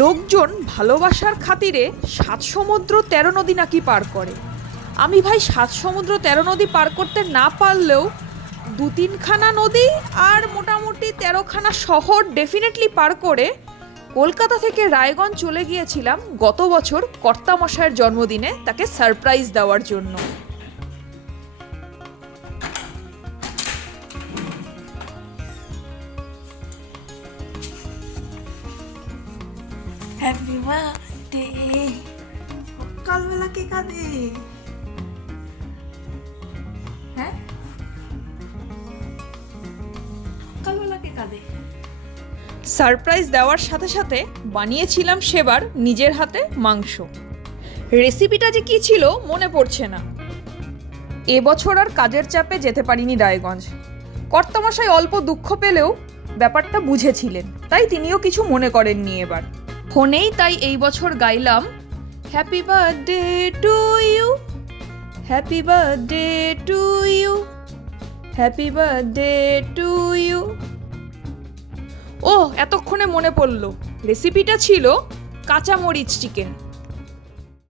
লোকজন ভালোবাসার খাতিরে সাত সমুদ্র তেরো নদী নাকি পার করে। আমি ভাই, সাত সমুদ্র তেরো নদী পার করতে না পারলেও দু তিনখানা নদী আর মোটামুটি তেরোখানা শহর ডেফিনেটলি পার করে কলকাতা থেকে রায়গঞ্জ চলে গিয়েছিলাম গত বছর কর্তামশায়ের জন্মদিনে তাকে সারপ্রাইজ দেওয়ার জন্য। হ্যাপি বার্থডে সকালবেলা কে কাঁদে? হ্যাঁ? সকালবেলা কে কাঁদে? সারপ্রাইজ দেওয়ার সাথে সাথে বানিয়েছিলাম সেবার নিজের হাতে মাংস। রেসিপিটা যে কী ছিল মনে পড়ছে না। এবছর আর কাজের চাপে যেতে পারিনি রায়গঞ্জ। কর্তামশাই অল্প দুঃখ পেলেও ব্যাপারটা বুঝেছিলেন তাই তিনিও কিছু মনে করেননি এবার। ফোনেই তাই এই বছর গাইলাম happy birthday to you happy birthday to you happy birthday to you ও এতক্ষণে মনে পড়ল। রেসিপিটা ছিল কাঁচা মরিচ চিকেন